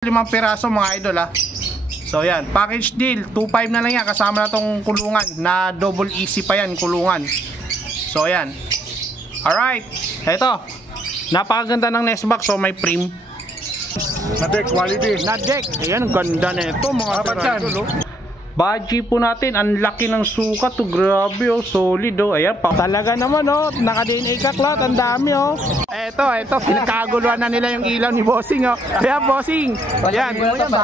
5 piraso mga idol ha. So yan, package deal, 2.5 na lang yan. Kasama na tong kulungan na double easy pa yan, kulungan. So yan. Alright, eto. Napakaganda ng nest box, so may prim. Nadek, quality. Nadek, ayan, ganda na ito mga idol. Baji po natin, ang laki ng sukat to, grabe oh, solid oh. Ayan pa. Talaga naman oh, naka-DNA kaklot, ang dami oh. Eto, pinagkaguluhan na nila yung ilaw ni Bossing oh. Kaya Bossing, ayan.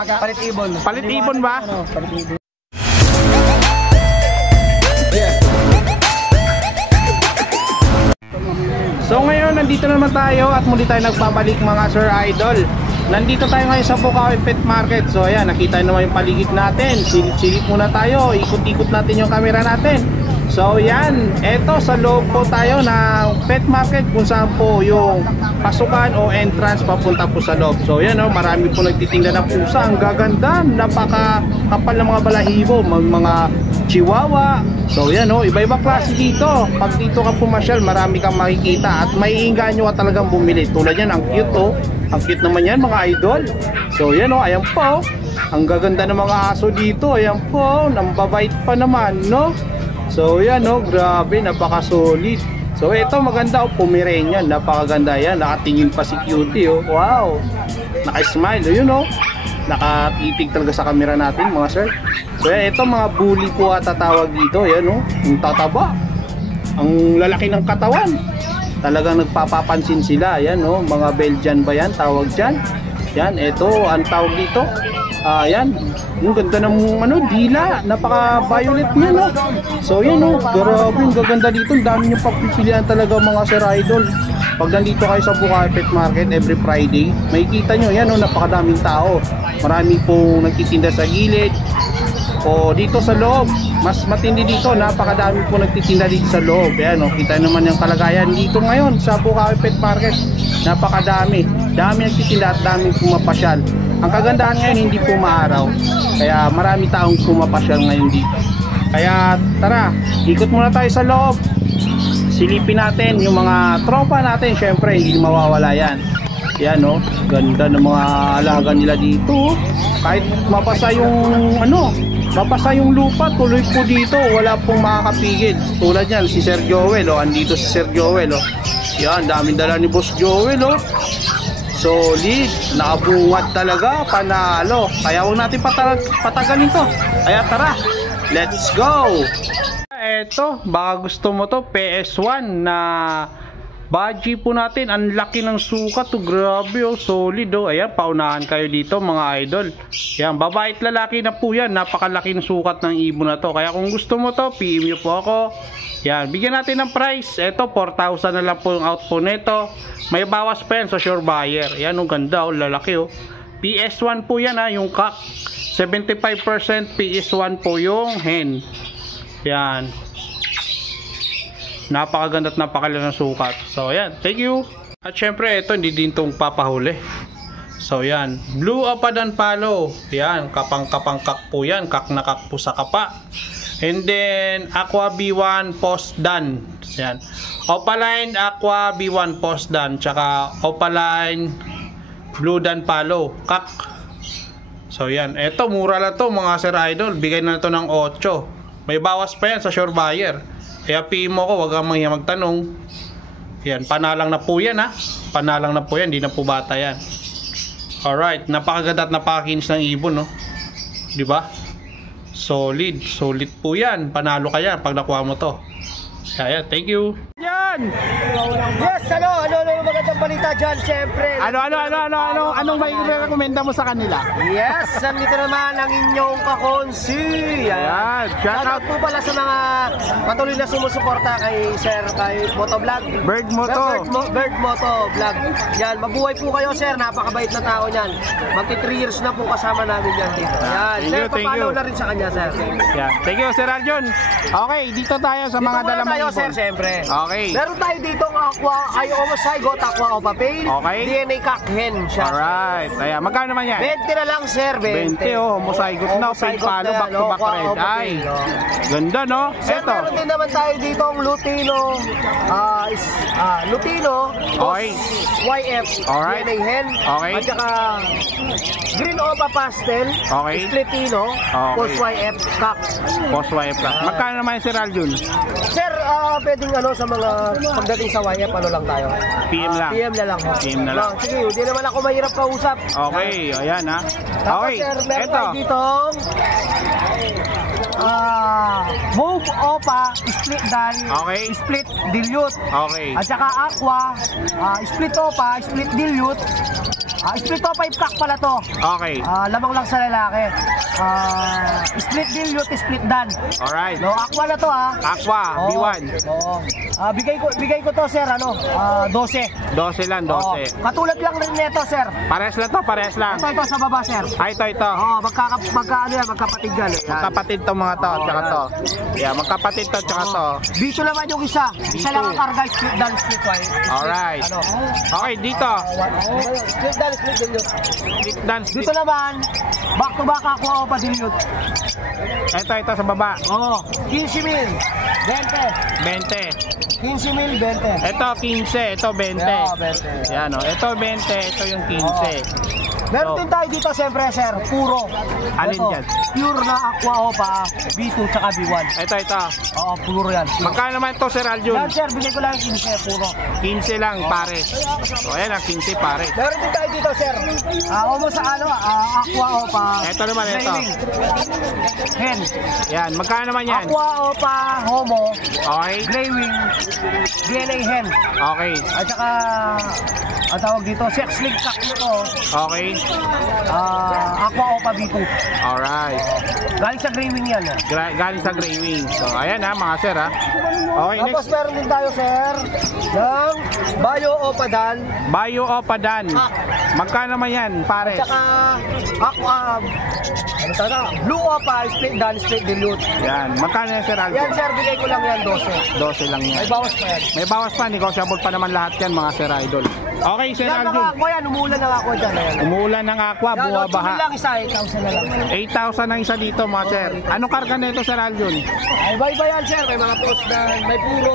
Palit ibon. Palit ibon ba? Palit ibon. So ngayon, nandito naman tayo at muli tayo nagbabalik mga Sir Idol. Nandito tayo ngayon sa Bukawi Pet Market. So ayan, nakita naman yung paligid natin. Silip-silip muna tayo, ikot-ikot natin yung camera natin. So yan, eto sa loob po tayo ng Pet Market kung saan po yung pasukan o entrance papunta po sa loob. So yan oh, marami po nagtitinda ng pusa. Ang gaganda, napaka-kapal ng mga balahibo, mga chihuahua. So yan oh, iba-iba klase dito. Pag dito ka pumasyal, marami kang makikita at maiinganyo ka talagang bumili. Tulad yan, ang cute oh. Ang cute naman yan mga idol. So yan oh, ayan po. Ang gaganda ng mga aso dito. Ayan po, nambabait pa naman, no? So yan oh, grabe, napaka-solid. So ito maganda oh, Pomeranian, napakaganda yan. Nakatingin pa si Cutie oh. Wow. Naka-smile, yun oh. Nakatitig talaga sa camera natin mga sir. So yan, ito mga bully po ata tawag dito. Yan oh, yung tataba. Ang lalaki ng katawan. Talagang nagpapapansin sila. Yan oh, mga Belgian ba yan tawag dyan? Yan, ito ang tawag dito. Yan, yung ganda ng dila, napaka-violet niya no. So yan oh, grabe yung gaganda dito. Ang dami nyo pagpipilian talaga mga Sir Idol. Pag nandito kayo sa Bukawi Pet Market every Friday, makikita nyo yan oh, napakadaming tao. Marami pong nagtitinda sa gilid o dito sa loob. Mas matindi dito, napakadami po nagtitinda dito sa loob. Ayan o, kita naman yung kalagayan dito ngayon sa Bukawi Pet Market. Napakadami, dami nagtitinda at daming pumapasyal. Ang kagandahan ngayon, hindi po maaraw, kaya marami taong pumapasyal ngayon dito. Kaya tara, ikot muna tayo sa loob. Silipin natin yung mga tropa natin. Syempre hindi mawawala yan. Yan o, ganda ng mga alaga nila dito. Kahit mapasa yung mapasa yung lupa, tuloy po dito, wala pong makakapigil. Tulad yan, si Sir Joel, oh, andito si Sir Joel, oh. Yan, daming dala ni Boss Joel, oh. Solid, nakabungad talaga, panalo. Kaya huwag natin patagalin to. Kaya tara, let's go! Eto, baka gusto mo to, PS1 na Baji po natin, ang laki ng sukat to, grabe oh, solid oh. Ayan, paunahan kayo dito mga idol. Yan, babae at lalaki na po yan. Napakalaki ng sukat ng ibon na to. Kaya kung gusto mo to, PM nyo po ako. Yan, bigyan natin ng price. Eto, 4,000 na lang po yung out po nito. May bawas pa yan sa sure buyer. Yan, ang ganda oh, lalaki oh. PS1 po yan ha, yung cock. 75% PS1 po yung hen. Yan. Napakaganda at napakaganda ng sukat. So ayan, thank you. At syempre ito hindi din itong papahuli. So yan, blue apadan palo. Yan, kapang-kapang kak po yan. Kak na kak po sa kapa. And then aqua B1 post dan. Yan, opaline aqua B1 post dan. Tsaka opaline blue dan palo kak. So yan, ito mura lang to mga Sir Idol. Bigay na ito ng 8. May bawas pa yan sa sure buyer. Kaya PM mo ko, wag kang magtanong. Yan, panalang na po yan ha. Panalang na po yan, hindi na po bata yan. Alright, napakaganda at napakakinis ng ibon no. Diba? Solid, solid po yan. Panalo ka yan pag nakuha mo to. Kaya, thank you. Yan! Yes, ano magandang balita dyan, syempre. Anong may rekomenda mo sa kanila? Yes, nandito naman ang inyong kakonsi. Ayan, shout out po pala sa mga patuloy na sumusuporta kay Sir, kay Motovlog. Bird Moto. Bird Moto Vlog. Yan, mabuhay po kayo Sir, napakabait na tao niyan. Magti 3 years na po kasama namin yan dito. Yan, Sir, papalo na rin sa kanya Sir. Yan, thank you Sir Arjun. Okay, dito tayo sa mga dalamang tayo ibon. Sir, syempre. Okay. Meron tayo dito ng ay homozygote aqua opa pale. Okay. DNA cock hen siya. Alright. Ayan, magkano naman yan? 20 na lang, sir. 20 oh, homozygote na, pale palo, back to back red eye. Ganda no? Sir, Eto. meron din naman tayo dito ang Lutino, Lutino, Okay. YF, Alright. DNA hen, Okay. at saka Green Opa Pastel, Okay. Splitino, Okay. Post YF, Cock. Post YF lang. Magkano naman yung Sir Aljun? Sir, pwedeng sa mga pagdating sa YF, lang tayo? PM lang. PM na lang. PM na lang. Sige, hindi naman ako mahirap kausap. Okay, ayan ha. Tapos Okay, sir, meron eto. tayo dito Move Opa, Split Dan, Okay. Split Dilute, Okay. at saka Aqua, Split Opa, Split Dilute, Split Opa Ipkak pala to. Okay. Lamang lang sa lalaki. Split Dilute, Split Dan. Alright. No, Aqua na to Aqua, Oo. B1. Oo. Bigay ko to sir, 12. 12 lang, Oo. 12. Katulad lang rin nito sir. Pares lang to, pares lang. Ito sa baba sir. Ay, ito. Magkapatid yan. Yan. Magkapatid to mga to, tsaka to. Yeah, magkapatid to, tsaka to. Dito naman yung isa. Isa lang ang karga, split down, split wide. Alright. Okay, dito. Split down, split dilute. Split dance. Dito naman, back to back ako o pa dilute. Ito sa baba. Oo. 15,000. 20. 20. 15,000, 20. Ito 15, ito 20. Yeah, 20. Yan o. Ito 20, ito yung 15. Meron din tayo dito siyempre sir, puro. Alin Ito, yan? Pure na aqua opa, B2 tsaka B1. Ito. Oo, puro yan. Magkano naman to, Sir Aljun? Yan sir, bigay ko lang yung 15, puro. 15 lang, pare. So, ayan ang 15, pare. Meron din tayo dito sir. Almost sa aqua opa. Ito naman, ito. Gray-wing. Hen. Yan, magkano naman yan? Aqua opa, homo, Okay. gray wing, DNA hen. Okay. At saka, ang tawag dito, sex link cock nito. Okay. Aqua opa B2. Alright. Galing sa gray wing yan. Galing sa Gray Wing. So, ayan ha, mga sir ha. Okay, Tapos next. meron din tayo sir, ng Bayo opa dan. Bayo Opadan. Magkano naman yan, pare? At saka, aqua, blue opa, split dan, split dilute. Yan. Magkano yan, Sir Yan Aljun? sir, bigay ko lang yan 12. 12 lang yan. May bawas pa yan. May bawas pa, negotiable pa naman lahat yan, mga Sir Idol. Okay, Sir Yan mga Aljun. aqua yan, umulan ng aqua dyan. Ayan. Umulan ng aqua, Yan, bumabaha. 8,000 lang isa, 8,000 na lang. 8,000 ang isa dito, mga sir. Anong karga nito, Sir Aljun? Ay, iba-iba yan, sir. May mga post na, may puro,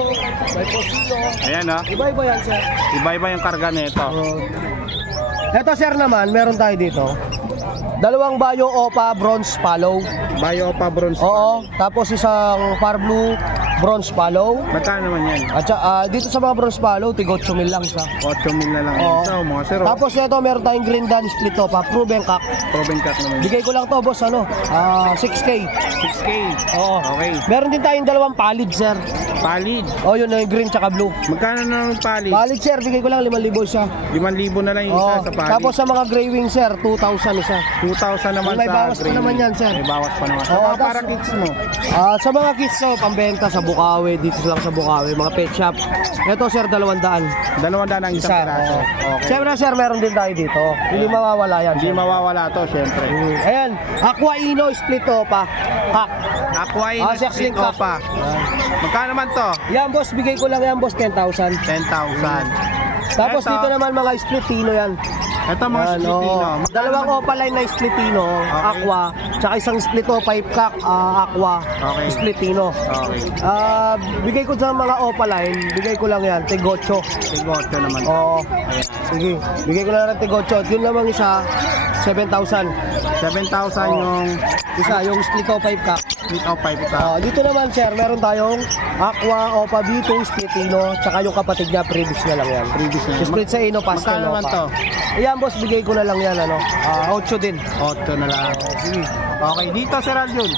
may postino. Ayan ha. Iba-iba yan, sir. Iba-iba yung karga nito. Ito, sir, naman, meron tayo dito. Dalawang Bayo Opa Bronze Follow. Bayo pa bronze. Oo. Tapos isang Far Blue Bronze Follow. Magkano naman yan? At dito sa mga Bronze Follow, tig 8,000 lang siya. 8,000 na lang Oo. isa, mga sir. Tapos ito, meron tayong Green Dan Split Opa, Proven Cock. Proven cut naman. Bigay ko lang to, boss, 6K. 6K. Oo. Okay. Meron din tayong dalawang palid, sir. Palid. Oh, yun na yung green tsaka blue. Magkano na ng palid? Palid, sir, bigay ko lang 5,000 siya. 5,000 na lang yung isa Oo. sa palid. Tapos sa mga gray wing, sir, 2,000 isa. 2,000 naman May sa bawas pa green. naman yan, sir. May bawas pa naman. Sa Oo, mga tapos- para kids mo. Sa mga kids, pambenta sa Bukawi, dito lang sa Bukawi, mga pet shop. Ito, sir, 200. 200 ang isang Isa. piraso. Oo. Okay. Siyempre, sir, meron din tayo dito. Hindi mawawala yan. Hindi sir. mawawala to, syempre. Ayan, Aqua Ino Split Opa. Hack. Aqua Sex link cock. pa. Magkano naman to? Yan, boss, bigay ko lang yan, boss, 10,000. 10,000. Tapos Eto. dito naman mga split Tino yan. Ito mga Yan, Splitino. oo. Dalawang opaline na splitino, aqua, tsaka isang split pipe cock, aqua, Okay. splitino. Okay. Bigay ko sa mga opaline, bigay ko lang yan, tigocho. Sigotto naman. Oo. Ayan. Sige, bigay ko lang ng tigocho. Yun namang isa, 7,000. 7,000 yung Isa, yung split pipe cock. split of 5 ka. Dito naman, sir, meron tayong aqua, opa, B2, splitino, tsaka yung kapatid niya, previous na lang yan. Previous na yan. Split sa ino, pastel, Magkano naman opa. to? Ayan, boss, bigay ko na lang yan, 8 din. 8 na lang. Sige. Okay, dito Sir Aljun.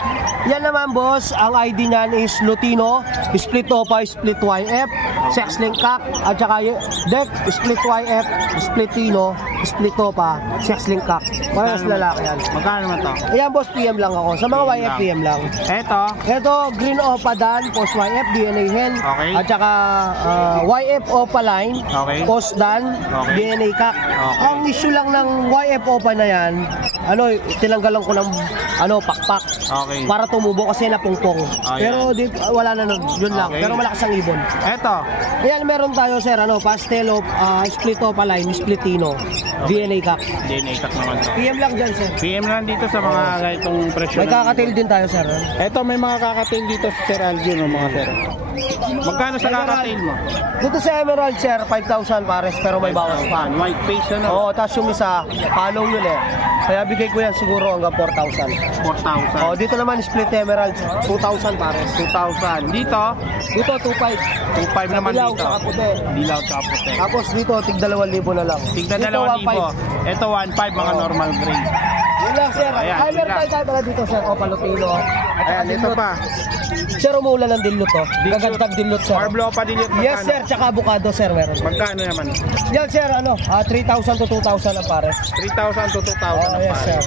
Yan naman, boss, ang ID niyan is Lutino, split Opa, split YF, sex link cock, at saka deck, split YF, split Tino, split Opa, sex link cock. Parehas lalaki yan. Magkano naman to? Ayan, boss, PM lang ako. Sa mga PM YF, lang. PM lang. Eto, Ito, Green Opa Dan, Post YF, DNA Hen, Okay. at saka YF Opa Line, Okay. Post Dan, Okay. DNA Cock. Okay. Ang issue lang ng YF Opa na yan, tinanggalan ko ng pakpak. Okay. Para tumubo kasi napungpong. Pero wala na nun. Yun lang. Okay. Pero malakas ang ibon. Eto. Ayan, meron tayo sir, pastel of split opaline, splitino, DNA cock. DNA cut naman to. PM lang dyan sir. PM lang dito sa mga ganitong presyo. May kakatail din tayo sir. Eto, may mga kakatail dito sa Sir Alvin, mga sir. Magkano sa kakatail mo? Dito sa Emerald sir, 5,000 pares pero may bawas pa. White face ano? Oo, tapos yung isa, follow yun eh. Kaya bigay ko yan siguro hanggang 4,000. 4,000. Oh, dito naman split emerald, 2,000 pares. 2,000. Dito, Dito 2,500. 2,500 naman Dilaw, dito. saka puti. Dilaw tsaka puti. Tapos dito tig 2,000 na lang. Tignan Dito, 2,000. Ito 1,500 mga normal grade. Yun lang sir. Ayan, Ay, yun meron lang. tayo pala dito sir. O, palutino. At saka Ayan, ito dilute. pa. Sir, umuulan ng dilute to. Gagantag dilute sir. Marblo pa din yun. Yes sir, tsaka avocado sir meron. Magkano naman? Yan sir, 3,000 to 2,000 ang pares. 3,000 to 2,000 Oh, ang yes pare. sir.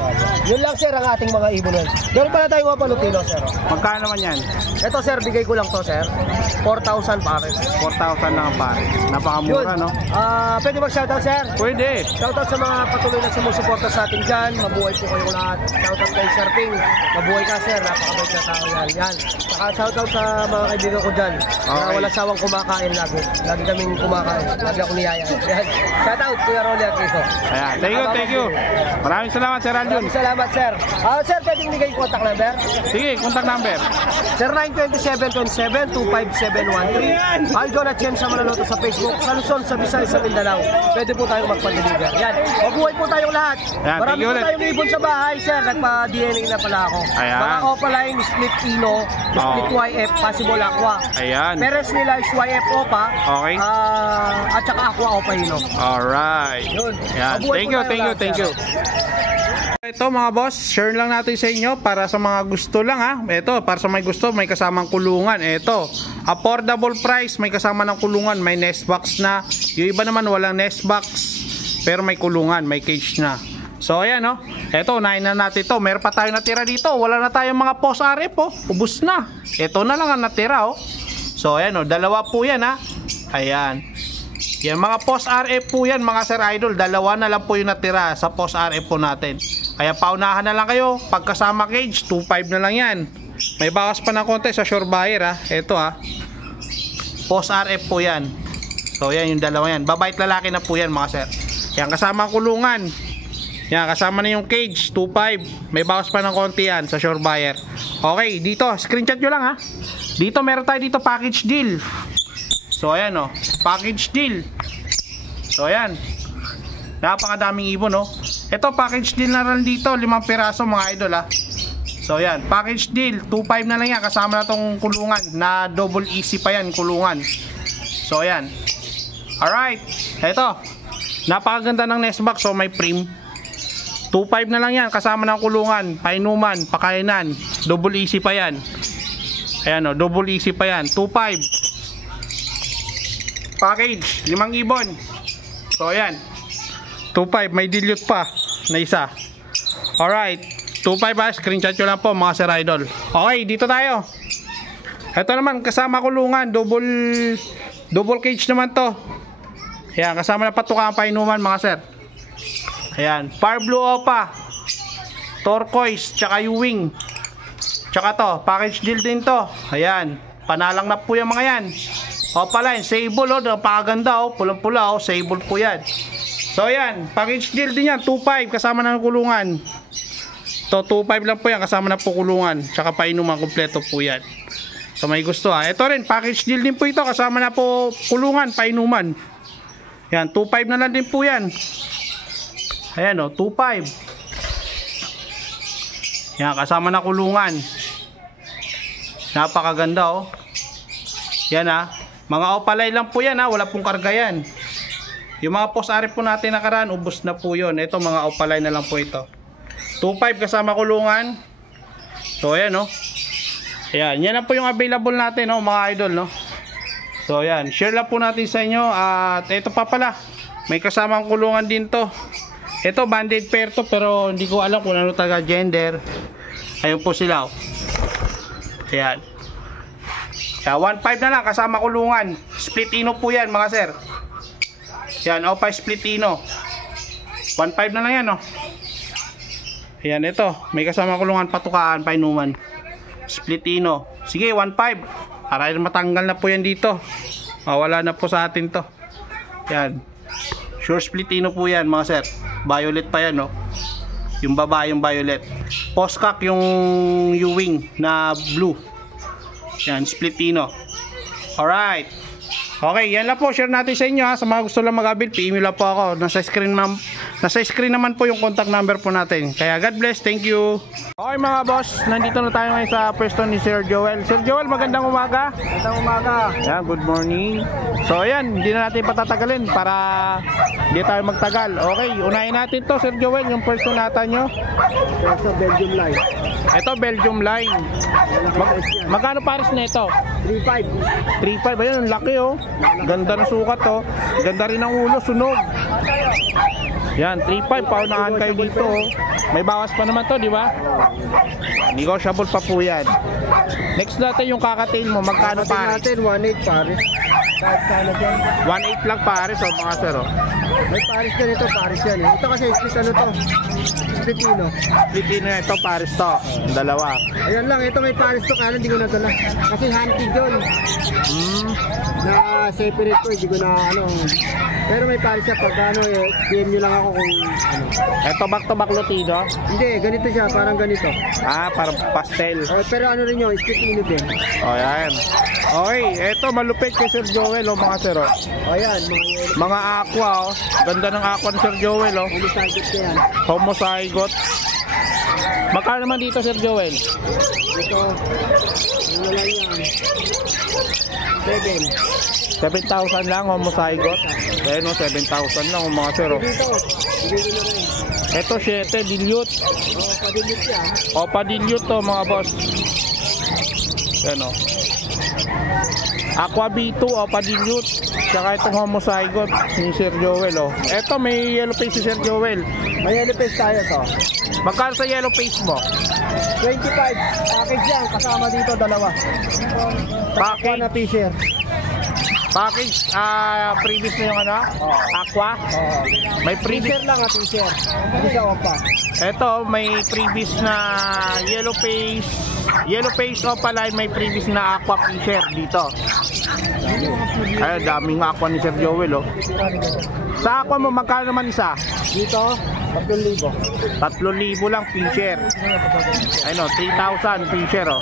Yun lang sir ang ating mga ibon. Meron pala tayong mga palutino sir. Magkano naman yan? Ito sir, bigay ko lang to sir. 4,000 pares. 4,000 lang ang pare. Yun. Napakamura, no? Pwede mag-shoutout sir? Pwede. Shoutout sa mga patuloy na sumusuporta sa atin dyan. Mabuhay po kayo lahat. Shoutout kay Sir Ping. Mabuhay ka sir. Napakabait na tao yan. Yan. Saka shoutout sa mga kaibigan ko dyan. Na Okay. wala sawang kumakain lagi. Lagi kaming kumakain. Lagi ako niyaya. Yan. Shoutout Kuya Rolly at Rico. Ayan. Thank you. Maraming salamat, Sir Alvin. Maraming salamat sir. Sir, pwedeng bigay yung contact number? Sige, contact number. Sir 927-27-25713. Aljo na Chen sa Manaloto sa Facebook. Sa Luzon, sa Visayas, sa Mindanao. Pwede po tayong magpa-deliver. Yan. Mabuhay po tayong lahat. Yan, Marami thank you po ulit. tayong ibon sa bahay, sir. Nagpa-DNA na pala ako. Ayan. Mga Opaline, split Ino, split YF, possible Aqua. Ayan. Peres nila is YF Opa. Okay. At saka Aqua Opa Ino. Alright. Yun. Yan. Mabuhay Thank po you, tayong thank you, lahat, thank sir. you. Ito mga boss, share lang natin sa inyo para sa mga gusto lang ha. Ito, para sa may gusto, may kasamang kulungan. Ito, affordable price, may kasama ng kulungan, may nest box na. Yung iba naman walang nest box, pero may kulungan, may cage na. So ayan no, ito, unahin na natin ito. Meron pa tayo natira dito, wala na tayong mga post RF po, ubus na. Ito na lang ang natira oh. So ayan oh, dalawa po yan ha. Ayan. Yan mga post RF po yan mga Sir Idol. Dalawa na lang po yung natira sa post RF po natin. Kaya paunahan na lang kayo. Pagkasama cage 2.5 na lang yan. May bawas pa ng konti sa sure buyer ha. Ito ha, post RF po yan. So yan yung dalawa yan. Babait lalaki na po yan mga sir. Yan kasama ang kulungan. Yan kasama na yung cage 2.5. May bawas pa ng konti yan sa sure buyer. Okay dito screenshot nyo lang ha. Dito meron tayo dito package deal. So ayan oh, package deal. So ayan, napakadaming ibon oh. Ito package deal na rin dito, 5 piraso mga idol ah. So ayan, package deal 2.5 na lang yan, kasama na tong kulungan na double easy pa yan kulungan. So ayan. Alright, ito napakaganda ng nest box. So may prim 2.5 na lang yan, kasama ng kulungan, painuman, pakainan, double easy pa yan. Ayan oh, double easy pa yan, 2.5 package, 5 ibon. So ayan, 2.5, may dilute pa na isa. Alright, 2.5 ha, screenshot nyo lang po mga Sir Idol. Okay, dito tayo. Ito naman, kasama kulungan, double cage naman to. Ayan, kasama na patuka ang painuman mga Sir. Ayan, Far Blue Opa, Turquoise, tsaka Ewing. Tsaka to, package deal din to. Ayan, panalang na po yung mga yan. Opaline, sable oh, napakaganda oh, pulang-pula oh, sable po yan. So ayan, package deal din yan, 2.5 kasama ng kulungan. To 2.5 lang po yan, kasama na po kulungan, tsaka painuman kompleto po yan. So may gusto ha. Ito rin, package deal din po ito, kasama na po kulungan, painuman. Yan, 2.5 na lang din po yan. Ayan oh, 2.5. Yan, kasama na kulungan. Napakaganda oh. Yan ha. Mga opalay lang po yan ha, wala pong karga yan. Yung mga post RF po natin nakaraan, ubos na po yun. Ito mga opalay na lang po ito. 2.5 kasama kulungan. So ayan no. Ayan, yan na po yung available natin no, mga idol no. So ayan, share lang po natin sa inyo. At ito pa pala, may kasamang kulungan din to. Ito banded pair to, pero hindi ko alam kung ano taga gender. Ayun po sila oh. Ayan. Kaya 1.5 na lang kasama kulungan. Split ino po yan mga sir. Yan, Opa split ino. 1.5 na lang yan oh. Ayan, ito. May kasama kulungan patukaan, painuman. Splitino. Sige, 1.5. Para matanggal na po yan dito. Wala na po sa atin to. Yan. Sure Splitino po yan mga sir. Violet pa yan, no? Yung baba, yung violet. Postcock yung U-wing na blue. Yan, Splitino. Alright. Okay, yan lang po. Share natin sa inyo ha. Sa mga gusto lang mag-abil, PM lang po ako. Nasa screen naman po yung contact number po natin. Kaya God bless. Thank you. Okay mga boss, nandito na tayo ngayon sa pwesto ni Sir Joel. Sir Joel, magandang umaga. Magandang umaga. Yeah, good morning. So ayan, hindi na natin patatagalin para hindi tayo magtagal. Okay, unahin natin to Sir Joel, yung personata nyo. Ito, Belgium line. Ito, Belgium line. Magkano pares na ito? 3.5. 3.5, ayan, ang laki oh. Ganda ng sukat oh. Ganda rin ang ulo, sunog. Yan, 3.5, paunahan kayo dito oh. May bawas pa naman to, di ba? Negotiable pa po yan. Next natin yung kakatail mo, magkano pares? natin 1.8 pares. Kahit sana dyan. 1.8 lang pares oh mga sir oh. May pares yan ito, pares yan eh. Ito kasi split ano to? Splitino. Splitino na ito, pares to. Dalawa. Ayan lang, ito may pares to kaya hindi ko na dala. Kasi hunted yun. Na separate ko, hindi ko na ano. Pero may pares siya pag ano eh, PM nyo lang ako kung ano. Ito back to back Lutino. Hindi, ganito siya, parang ganito. Parang pastel. Pero ano rin yun, splitino din. O yan. Okay, ito malupit kay Sir Joel oh mga sir oh. Ayan, Mga aqua oh. Ganda ng aqua ni Sir Joel oh. homozygote ko yan. Homozygote. Magkano naman dito Sir Joel? Ito, ano lang yan. 7,000 lang homozygote. Ayan oh, 7,000 lang oh mga sir oh. Dito, bigay ko na rin. Ito 7 dilute. Padilit yan. O pa-dilute to mga boss. Ayan oh. Aqua B2 o pa-dilute. Tsaka itong homozygote ni Sir Joel oh. Ito may yellow face si Sir Joel. May yellow face tayo to. Magkano sa yellow face mo? 25. Package yan. Kasama dito dalawa. Package. Na t-shirt. Package, previous na yung ano? Aqua? May previous. T-shirt lang ha, t-shirt. Hindi siya opa. Ito, may previous na yellow face. Yellow face opaline, may previous na aqua t-shirt dito. Ay, daming aqua ni Sir Joel oh. Sa aqua mo, magkano naman isa? Dito, 3,000. 3,000 lang t-shirt. Ayun oh, 3,000 t-shirt oh.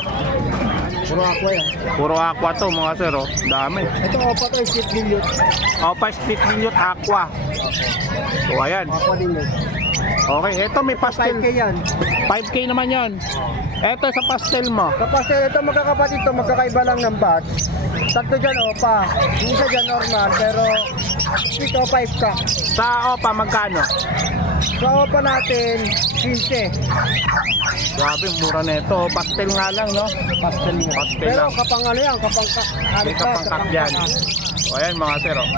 Puro aqua yan. Puro aqua to mga sir oh. Dami. Ito opa to, split dilute. Opa split dilute aqua. So ayan. Aqua dilute. Okay, ito may pastel. 5K yan. 5K naman yon. Ito sa pastel mo. Kapag ito magkakapatid to, magkakaiba lang ng batch. Tatlo dyan opa. Yung isa dyan normal, pero ito 5K. Sa opa magkano? Sa opa natin, 15. Grabe, mura na ito. Pastel nga lang, no? Pastel nga. Pastel Pero lang. kapang ano yan, kapang May kapangkat yan. O ayan mga sir, oh.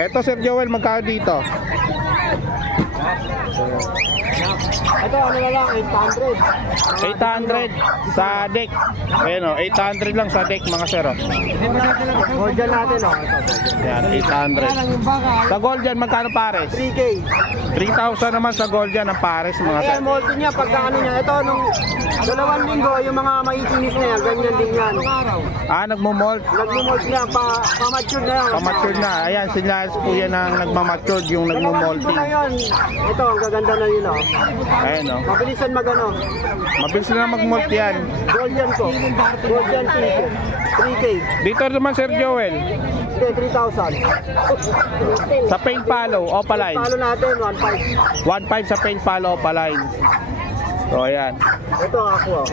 Ito Sir Joel, magkano dito? Ito ano na lang, 800 sa deck. Ayan o, 800 lang sa deck mga sir, oh. 800. Golden natin oh. Yan, 800. Sa gold yan, magkano pares? 3K. 3,000 naman sa gold yan ang pares mga sir. Ayan, molto niya, pagka ano niya, ito nung 2 linggo, yung mga maikinis na yan, ganyan din yan. Nagmumold. Nagmumold niya, pa-mature na yan. Pamature na. Ayan, sila po yan ang nagmamature, yung 2 linggo nagmumolting. na yun. Ito, ang gaganda na yun oh. Ayan o. Mabilisan magano. Mabilis na mag-molt yan. Golden ko. Golden t-shirt. 3K. Dito naman Sir Joel. Hindi, 3,000. Sa paint palo, opaline. Palo natin, 1.5. 1.5 sa paint palo, opaline. So ayan. Ito ako oh.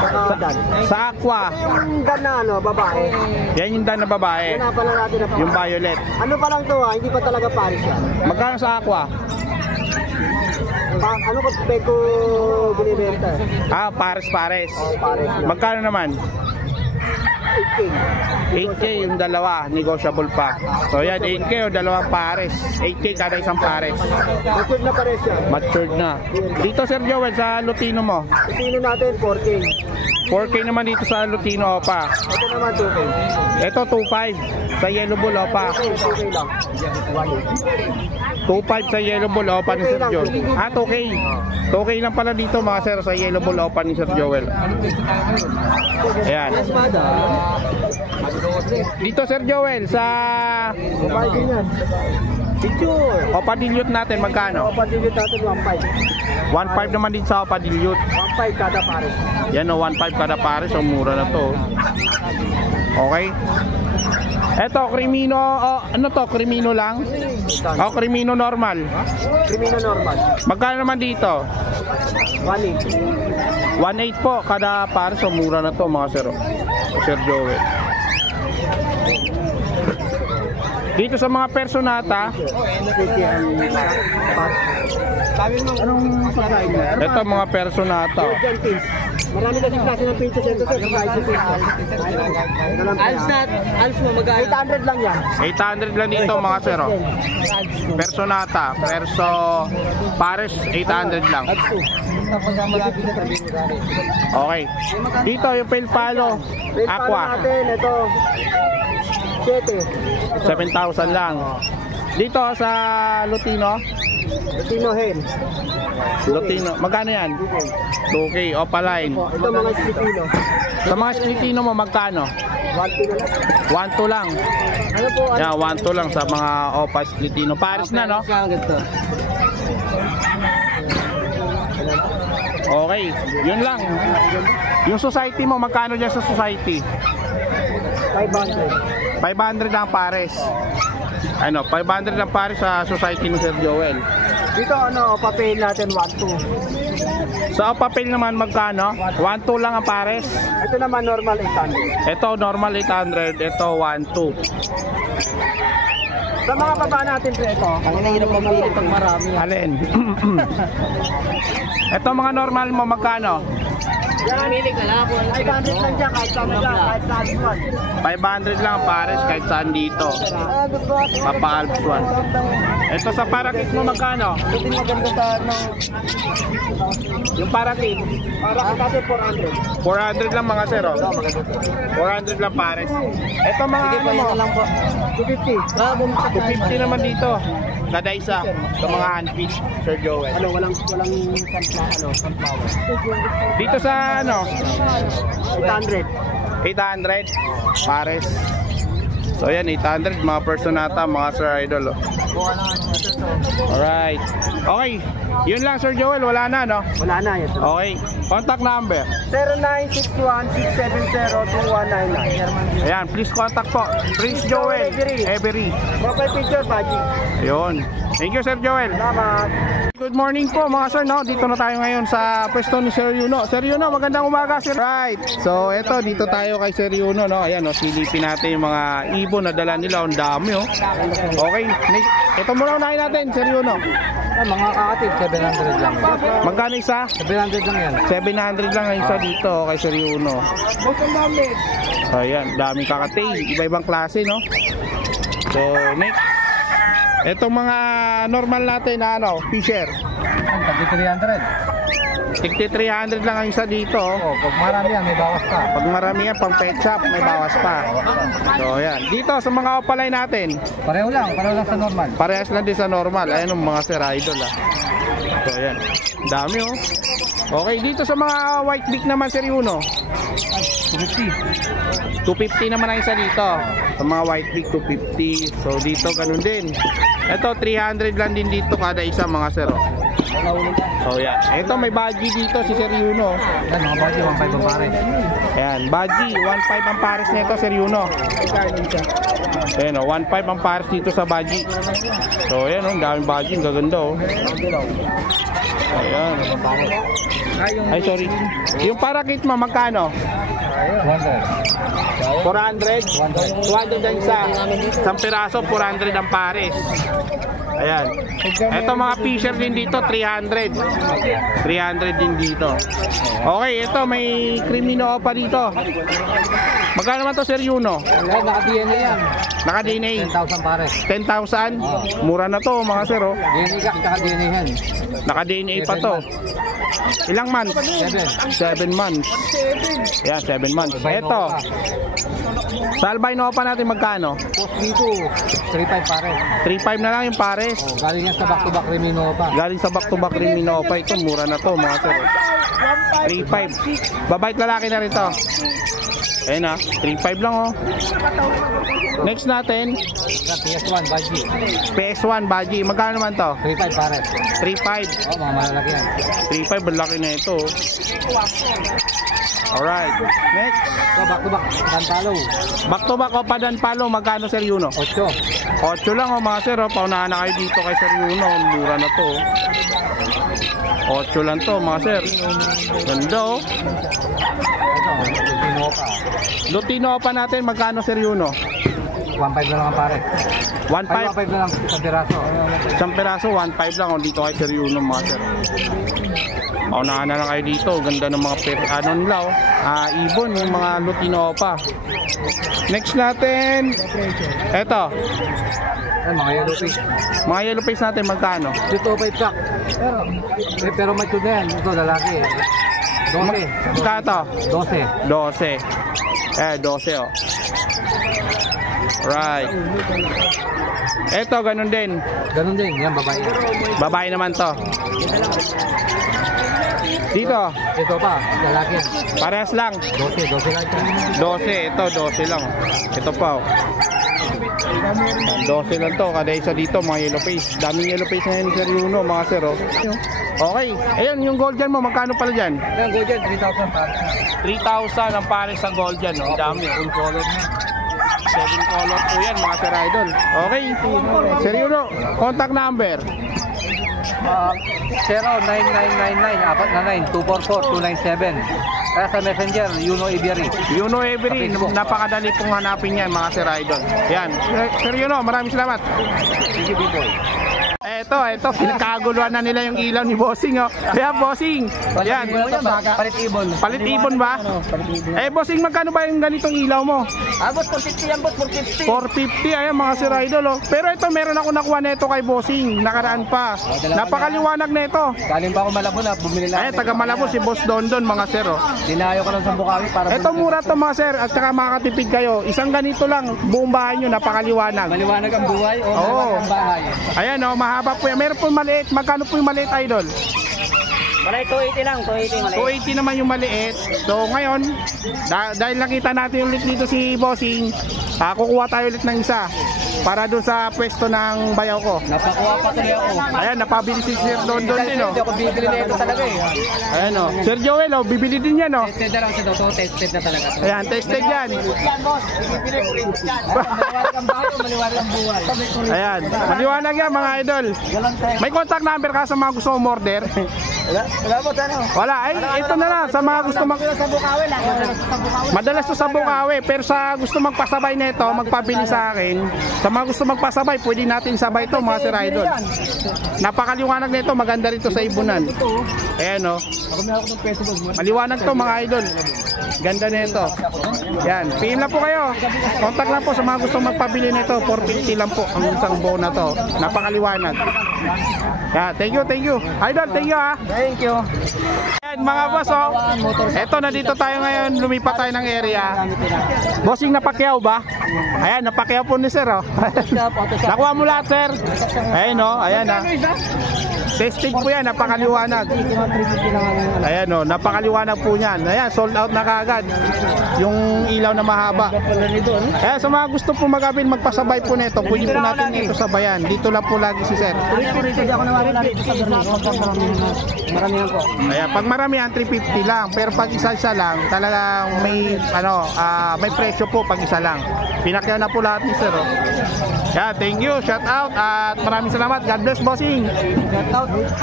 Saka dan. Sa aqua, Yung dan na ano, babae. yan yung dan na babae. Yan na pala natin na Yung violet. Ano pa lang to ha, hindi pa talaga pares yan. Magkano sa aqua? Ano ko peko binibenta? Pares-pares. Oh, pares lang. Magkano naman? 8K. 8K yung dalawa, negotiable pa. So yan, 8K o dalawang pares. 8K kada isang pares. Matured na pares yan. Matured na. Dito Sir Joel, sa Lutino mo. Itino natin 4K. 4K naman dito sa Lutino Opa. Ito naman 2K. Ito 2.5 sa Yellow Bull Opa. 2K lang. 1.8. 2.5 sa Yellow Bull Opa ni Sir lang, Joel. 2K. Ah, 2K. 2K lang pala dito mga sir sa Yellow Bull Opa ni Sir Joel. Ayan. Dito Sir Joel sa Babae din yan. Picture. Opa Dilute natin magkano? Papadilid natin 1.5. 1.5 naman din sa Opa Dilute. 1.5 kada pare. Yan o, 1.5 kada pares. So mura na to. Okay. Eto, Crimino, ano to? Crimino lang? O, Crimino normal. Crimino normal. Magkano naman dito? 1.8. 1.8 po kada pares. So mura na to mga sir. Sir Joel. Dito sa mga personata, Anong pagkain mo? ito mga personata. Marami kasi klase ng pinches ito sir. Alis mo mag 800 lang yan. 800 lang dito mga sir. Oh. Personata, perso pares 800 lang. Okay. Dito yung Pelpalo Aqua, natin ito. 7,000 lang. Dito sa Lutino, Tino hen. Lutino, magkano yan? 2K, Opaline. Ito mga Filipino. Sa mga Splitino mo magkano? 1.2 lang. Ano po? Yeah, 1.2 lang sa mga Opa Splitino. Pares na, no? Okay, yun lang. Yung society mo, magkano dyan sa society? 500. 500 lang pares. Ano, 500 lang pares sa society ni Sir Joel. Dito ano, papel natin 1.2. Sa papel naman magkano? 1.2 lang ang pares. Ito naman normal 800. Ito normal 800, ito 1.2. Sa mga baba natin po ito. Ang hirap mamili pag marami. Alin? Ito mga normal mo magkano? Yan, pili ka lang. 500 lang dyan, kahit saan na dyan, kahit saan dyan. 500 lang ang pares kahit saan dito. Papa Alps 1. Ito sa parakit mo magkano? Ito yung maganda sa ng... Yung parakit, Para natin 400. 400 lang mga sir. Oh. 400 lang pares. Ito mga ano mo? po. 250. 250 naman dito. Kada isa sa mga handfish, Sir Joel. Ano, walang sunflower. Dito sa ano? 800. 800 pares. So yan 800 mga personata, mga Sir Idol. Oh. Alright. Okay. Yun lang Sir Joel, wala na no? Wala na ito. Okay. Contact number. 0961-670-2199. Ayan, please contact po. Prince Joel Every. Profile picture, Baji. Ayun. Thank you Sir Joel. Salamat. Good morning po mga sir, no? Dito na tayo ngayon sa pwesto ni Sir Yuno. Sir Yuno, magandang umaga sir. Right. So, eto dito tayo kay Sir Yuno, no? Ayan, no? Silipin natin yung mga ibon na dala nila. Ang dami, oh. Okay. Ito muna unahin natin, Sir Yuno. Mga kakatid, 700 lang. Magkano isa? 700 lang yan. 700 lang ang isa dito kay Sir Yuno. So, ayan, daming kakatay. Iba-ibang klase, no? So, next. Itong mga normal natin na ano, fisher. 300. 300 lang ang isa dito. Oh, pag marami yan, may bawas pa. Pag marami yan, pang pet shop, may bawas pa. So, ayan. Dito sa mga opalay natin, Pareho lang sa normal. parehas lang din sa normal. Ayan ang mga Sir Idol, ah. So, ayan. Dami, oh. Okay, dito sa mga white beak naman, Sir Yuno. 250. 250 naman ang isa dito. Sa mga white beak, 250. So, dito, ganun din. Ito, 300 lang din dito kada isa, mga sir. Oh. So, yan. Ito, may badgie dito si Sir Yuno. Yan, mga body, 1.5 ang pare. Ayan, badgie. 1.5 ang pares nito, Sir Yuno. Ayan, oh, 1.5 ang pares dito sa badgie. So, ayan, oh, daming badgie. Ang gaganda, oh. Ayan. Ay, sorry. Yung parakit mo, magkano? 400? 200 ang isa. Isang piraso, 400 ang pares. Ayan. Ito mga fisher din dito, 300. 300 din dito. Okay, ito may Crimino Opa dito. Magkano naman to, Sir Yuno? Naka-DNA yan. Naka-DNA. 10,000 pare. 10,000? Mura na to, mga sir, oh. DNA ka, naka-DNA yan. Naka-DNA pa to. Ilang months? 7 months. Yan, 7 months. Ito. Sa albino pa natin magkano? Post dito, 3.5 pare. 3.5 na lang yung pares. Galing yan sa back-to-back Remino pa. Galing sa back-to-back Remino pa. Ito, mura na to mga sir. 3.5. Babae at lalaki na rin to. Ayan na, 3.5 lang oh. Next natin, PS1, Baji. PS1 Baji. Magkano naman to? 3.5 pare. 3.5. Oo, mga malalaki yan. 3.5, malaki na ito. Alright. Next, So, back-to-back, Dantalo. back to back o Padan Palo. Magkano Sir Yuno? 8. 8 lang oh mga sir. Oh. Paunahan na kayo dito kay Sir Yuno. Mura na to. 8 lang to mga sir. Ganda oh. Ito, Remino pa. Lutino pa natin. Magkano Sir Yuno? 1.5 na lang ang pare. 1.5. 1.5 na lang sa piraso. Isang peraso, 1.5 lang. Oh. Dito kay Sir Yuno mga sir. Paunahan na lang kayo dito. Ganda ng mga ano nila oh. Ibon yung mga Lutino pa. Next natin. Eto. Ayan, mga yellow fish. Mga yellow face natin magkano? Dito, 5 pack. Pero may tuda yan. Ito, lalaki. 12. Magkano? 12. 12. 12 oh. Right. Eto, ganun din. Ganun din, yan, babae. Babae naman to. Dito, Ito pa, lalaki. parehas lang. 12 lang. 12, ito 12 lang. Ito pa oh. 12 lang to, kada isa dito mga yellow face. Daming yellow face na yun Sir Yuno mga sir oh. Okay, ayun yung gold dyan mo, magkano pala dyan? Yan, go dyan, 3,000 pa. 3,000 ang pares sa gold dyan oh. Dami. Full color na. 7 color po yan mga sir idol. Okay, Sir Yuno, contact number. 09999-244-297. Kaya sa messenger, Yuno Iberi. Yuno Every, napakadali pong hanapin yan mga sir idol. Yan, Sir Yuno, maraming salamat. Sige, B-boy. Ito, pinagkaguluhan na nila yung ilaw ni Bossing oh. Kaya Bossing, yan. Palit ibon. Palit ibon ba? Bossing, magkano ba yung ganitong ilaw mo? Abot, 450 yan, bot, 450. 450, ayan mga sir idol oh. Pero ito, meron ako nakuha nito kay Bossing, nakaraan pa. Napakaliwanag na ito. Galing pa ako Malabo na, bumili lang. Ayan, taga Malabo si Boss Dondon mga sir oh. Dinayo ko lang sa Bukawi para... Ito mura to mga sir, at saka makakatipid kayo. Isang ganito lang, buong bahay nyo, napakaliwanag. Maliwanag ang buhay o Oo. maliwanag ang bahay. Ayan oh, mahaba po yan. Meron po maliit. Magkano po yung maliit idol? Malay, 280 lang, 280 malay. 280 naman yung maliit. So ngayon, dahil nakita natin ulit dito si Bossing, kukuha tayo ulit ng isa para doon sa pwesto ng bayaw ko. Napakuha pa tuloy ako. Ayan, napabili si Sir Dondon din oh. Hindi ako bibili na ito talaga eh. Ayan oh. Sir Joel oh, bibili din yan oh. Tested na lang siya daw, so tested na talaga. Ayan, tested yan. Maliwanag ang bahay o maliwanag ang buhay? Ayan, maliwanag yan mga idol. May contact number ka sa mga gusto mong order? Wala po, ano? Wala, ay ito na lang sa mga gusto Sa Bukawi lang. Madalas to sa Bukawi, pero sa gusto magpasabay nito, magpabili sa akin. Sa mga gusto magpasabay, pwede natin sabay to mga sir idol. Napakaliwanag nito, maganda rito sa ibunan. Ayan oh. Maliwanag to mga idol. Ganda nito. Yan, PM lang po kayo. Contact lang po sa mga gusto magpabili nito. 450 lang po ang isang buo na to. Napakaliwanag. Yeah, thank you, thank you. Idol, thank you ha. Thank you. Ayan, mga boss oh. Eto, nandito tayo ngayon, lumipat tayo ng area. Bossing, napakyaw ba? Ayan, napakyaw po ni sir oh. Nakuha mo lahat sir. Ayan oh, ayan ha. Testing po yan, napakaliwanag. Ayan oh, napakaliwanag po yan. Ayan, sold out na kaagad. Yung ilaw na mahaba. Kaya sa mga gusto po magkabil, magpasabay po nito, pwede po natin ito sabayan. Dito lang po lagi si sir. Maramihan po. Ayan, pag maramihan 350 lang, pero pag isa-isa lang, talagang may may presyo po pag isa lang. Pinakyaw na po lahat ni sir oh. Yeah, thank you, shout out at maraming salamat. God bless Bossing.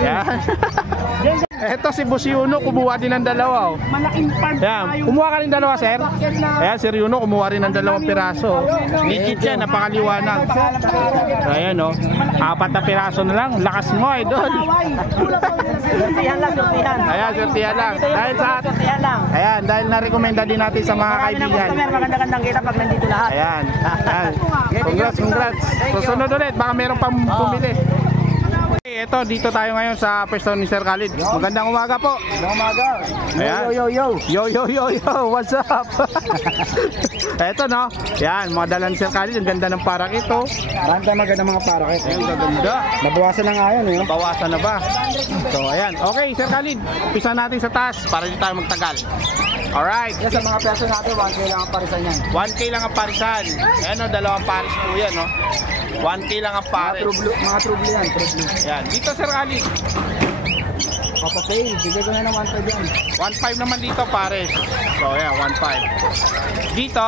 Yan. Eto si Boss Yuno, kumuha din ng dalawa oh. Yan, kumuha ka rin dalawa sir. Ayan, Sir Yuno, kumuha rin ng dalawang piraso. Legit yan, napakaliwanag. Ayan oh, 4 na piraso na lang. Lakas mo idol. Surtihan lang, surtihan. Ayan, surtihan lang. Dahil sa Surtihan lang. ayan, dahil na-recommenda din natin sa mga kaibigan. Maganda-gandang kita pag nandito lahat. Ayan. Ayan. Congrats. Susunod ulit, baka meron pang bumili. Ito, dito tayo ngayon sa pwesto ni Sir Khalid. Magandang umaga po. Magandang umaga. Ayan. Yo. Yo, what's up? Eto no, yan, mga dala ni Sir Khalid, ang ganda ng parak ito. Banta maganda mga parakit. Ayun, gaganda. Nabawasan na nga yan eh. Bawasan na ba? So, ayan. Okay, Sir Khalid, umpisa natin sa taas para hindi tayo magtagal. Alright. Yan sa mga peso natin, 1K lang ang parisan yan. 1K lang ang parisan. Ayan o, dalawang paris po yan, no? 1K lang ang paris. Mga true blue yan, true blue. Yan, dito Sir Khalid. Papa Fail, bigay ko na ng 1.5 yan. 1.5 naman dito, pares. So, ayan, 1.5. Dito,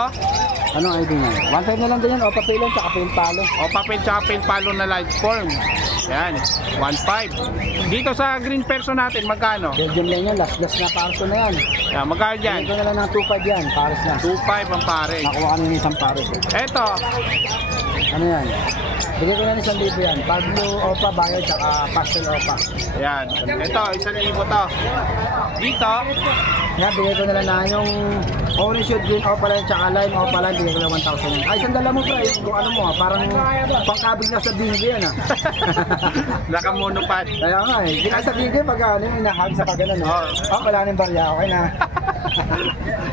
Ano ang ID niyan? 1.5 na lang din yan, Papa Fail lang, tsaka Fail Palo. o papel tsaka pale palo na light form. Yan, 1.5. Dito sa green person natin, magkano? Belgium lang yan, last na parso na yan. Yan, magkano dyan? Bigay ko na lang ng 2.5 yan, pares na. 2.5 ang pares. Nakuha ka ng isang pares eh. Eto, Ano yan? Bigay ko na ng 1,000 yan. Pablo Opa, Bayo, tsaka Pastel Opa. yan. Ito, 1,000 to. Dito, Yan, bigay ko na lang na yung orange shoot green Opa line, tsaka lime Opa line, bigay ko na 1,000 yan. Ay, sandala mo pa, yung kung ano mo parang pangkabig na sa bingo yan nakamonopad. Kaya nga eh, hindi sa bingo pag ano yung inahag sa pagano no? Oh. Wala nang barya, okay na.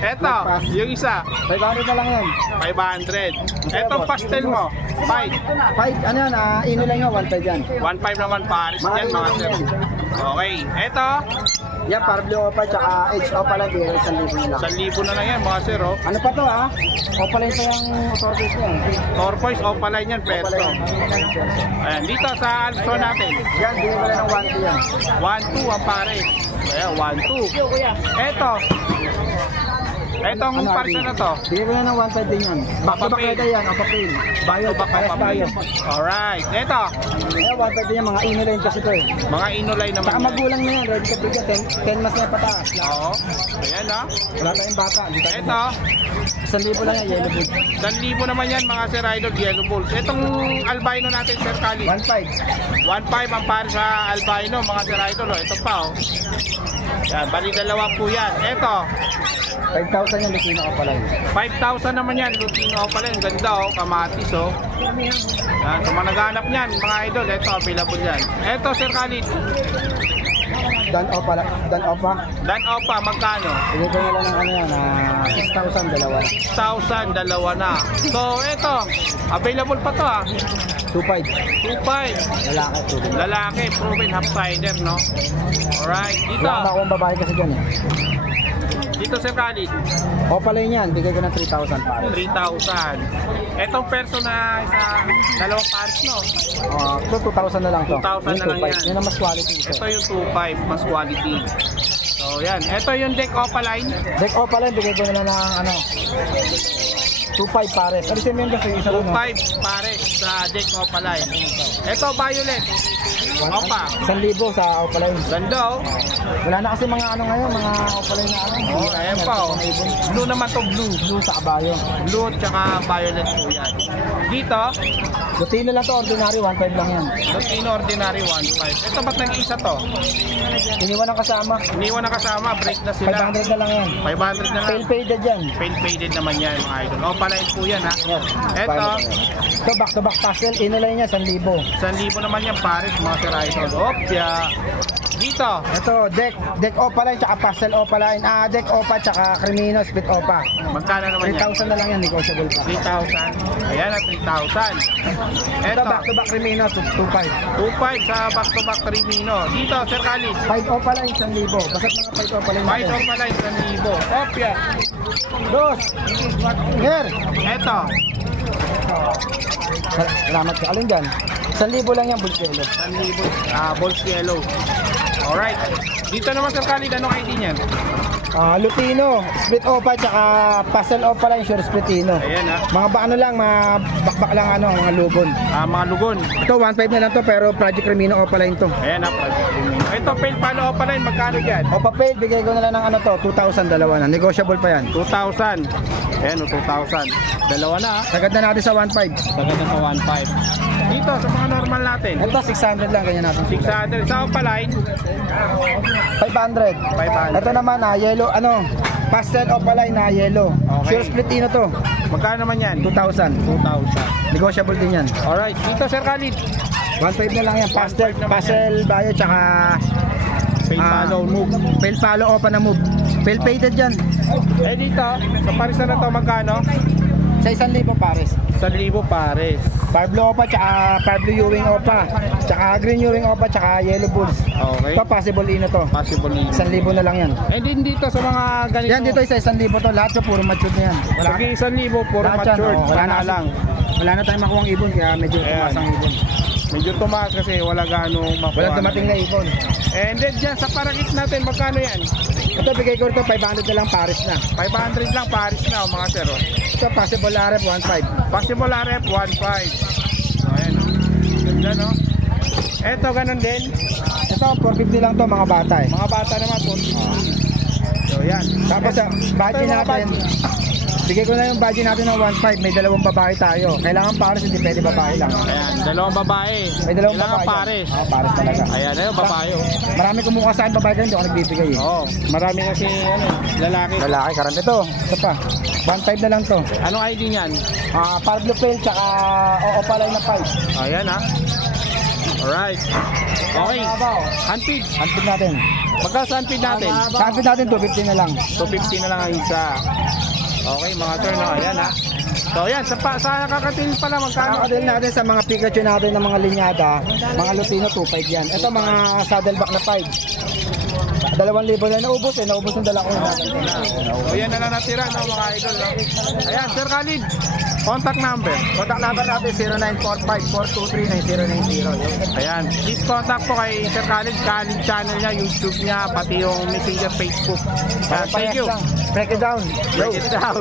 Eto, yung isa, 500 na lang yan. 500. Etong pastel mo, 5. 5, ano yan, ino lang yun, 1.5 yan. 1.5 naman pares yan mga sir. Okay, eto, Yan, Pablo Opa, tsaka H Opa lang, bigay ko 1,000 na lang. 1,000 na lang yan mga sir. Oh. Ano pa to Opa line pa yung tortoise yan. Tortoise o pala yan, Opa perso. line, perso. Ayan, dito sa Alpso natin, Yan, bigay ko lang ng 1K yan. 1.2 ang pares. Ayan, 1.2. Eto, etong Ano, parsa na to, Bigay ko na ng 1.5 din yan. Back-to-back Papapil. ito yan, Papapil. Bayo, parehas bayo. Alright, eto, Ayan, 1.5 din yan, mga ino line kasi ito eh. mga inulay naman Saka yan. magulang na yan, ready ka bigyan, 10 mas na pataas. Oo, ayan ha. Wala tayong bata, hindi tayo. Eto, 1,000 lang yan, yellow boot. 1,000 naman yan mga Sir Idol, Yellow Bulls. Itong albino natin, Sir Khalid, 1.5. 1.5 ang para sa albino mga Sir Idol. Oh. Ito pa oh. Yan, bali dalawa po yan. Ito, 5,000 yan, Lucino ka pala yun. 5,000 naman yan. Lutino pala, yung ganda oh, kamatis oh. Yan, so mga naghanap niyan mga idol, ito available yan. Ito Sir Khalid, Dan Opa, Dan Opa, magkano? bigay ko na lang ng ano yan, 6,000, dalawa. 6,000, dalawa na. So ito, available pa to ah. 2.5. 2.5. Lalaki, 2.5. Lalaki, proven half-sider, no? Alright, dito. Wala na akong babae kasi dyan eh. Dito Sir Khalid, Opa line yan, bigay ko ng 3,000 pare. 3,000. Etong perso na isa, dalawang pares, no? Ito 2,000 na lang to. 2,000 na lang yan. Yan ang mas quality ito. Ito yung 2.5, mas quality. So, yan. Ito yung deck opaline. Deck Opa line, bigay ko na lang ng ano, 2.5 pares. Alisin mo yun kasi isa lang. 2.5 pares sa deck opaline. Ito, violet. Opa. 1,000 sa Opa line. Ganda, oh. Wala na kasi mga ano ngayon, mga Opa line na ano. Oh, ayan pa, oh. Blue naman to, blue. Blue sa kabayo. Blue, tsaka violet po yan. Dito, Lutino lang to, ordinary, 1.5 lang yan. Lutino Ordinary 1.5. Ito, ba't nag-iisa to? Iniwan ang kasama. Iniwan na kasama, break na sila. 500 na lang yan. 500 na lang. Pale faded yan. Pale faded naman yan, mga idol. Opaline po yan, ha? Yes. Ito, Ito back to back pastel, inulay niya 1,000. 1,000 naman yan, pares, mga Sir Idol. Opya. Dito, Ito, deck Opa line, tsaka pastel Opa line. Deck Opa, tsaka Crimino, split Opa. magkano naman yan? 3,000 na lang yan, negotiable pa. 3,000. Ayan na, 3,000. Ito, Ito, back to back Crimino, 2.5. 2.5 sa back-to-back Rimino. Dito, Sir Khalid, 5 Opa line, 1,000. Basta't mga 5 Opa line 5 natin. Opaline, 1,000. Opya. Dos! Here! Ito, Salamat ka. Alin dyan? 1,000 lang yan, Bulkelo. 1,000. Balls yellow. Alright. Dito naman, Sir Khalid, anong ID niyan? Lutino, split Opa, tsaka pastel Opa line, sure splitino. Ayan, ha. Mga ano lang, mga bakbak lang ano, mga lugon. Mga lugon. Ito, 1.5 na lang to, pero Project Crimino Opa line to. Ayan, ha. Project Rimino. Ito, pale palo Opaline, magkano yan? Opa paid, bigay ko na lang ng ano to, 2,000 dalawa na. Negotiable pa yan. 2,000. Ayan, 2,000. Dalawa na, ha. Sagad na natin sa 1.5. Sagad na sa 1.5. Dito, sa mga normal natin. Ito, 600 lang, ganyan natin. 600. Sa Opaline, 500. 500. Ito naman, yellow, ano, pastel Opa line na yellow. Okay. Sure splitino to, magkano naman yan? 2,000. 2,000. Negotiable din yan. Alright, dito Sir Khalid. 1.5 na lang yan. 1.5 naman Pastel Bayo tsaka Pale follow move. Pale Follow Opa na move. Pale faded yan. Eh dito, sa pares na to magkano? Sa 1,000 pares. 1,000 pares. Parblo Opa tsaka Parblo Ewing Opa. Tsaka Green Ewing Opa tsaka Yellow Bulls. Okay. Ito possible ino to. Possible yun. 1,000 na lang yan. And din dito sa mga ganito. Yan dito isa 1,000 to. Lahat yung puro matured na yan. Wala, Sige, 1,000 puro lahat yan, matured. wala Sana na lang. Wala na tayong makuha ang ibon kaya medyo tumaas ang ibon. Medyo tumaas kasi wala gaano makuha. Walang dumating na ibon. And then dyan sa parakit natin, magkano yan? Ito bigay ko ito 500 na lang pares na. 500 lang pares na mga sir. Oh. Ito possible RF 1.5. Possible RF 1.5. Ayan. Ganda no? Eto ganun din. Ito 450 lang to mga bata eh. Mga bata naman po. So yan. Tapos sa budget Ito yung mga natin, bigay ko na yung budget natin ng 1.5. May dalawang babae tayo. Kailangan pares, hindi pwede babae lang. Ayan, dalawang babae. May dalawang Kailangan babae. pares. Pares talaga. Ayan, ayun, babae. Oh. Marami kumuha sa akin babae dyan, hindi ako nagbibigay eh. Oo, marami kasi ano, lalaki. Lalaki, karami. Ito pa. 1.5 na lang to. Anong ID niyan? Parblo Pale, tsaka Opalay na 5. Ayan ha. Alright. Okay. Handpid. Handpid natin. Magkano sa handpid natin? Sa handpid natin, 250 na lang. 250 na lang ang isa. Okay mga sir, no? Ayan ha. So ayan, sa nakakatil pala magkano? Kakadil natin sa mga Pikachu natin ng mga linyada, mga Lutino 2.5 yan. Ito mga saddleback na 5. 2,000 na naubos eh, naubos yung dala ko. So yan na lang natira no, mga idol. No? Ayan, Sir Khalid, contact number. Contact number natin 0945-423-9090. Ayan, please contact po kay Sir Khalid. Khalid channel niya, YouTube niya, pati yung Messenger, Facebook. Ayan, thank you. Break it down. Break it down.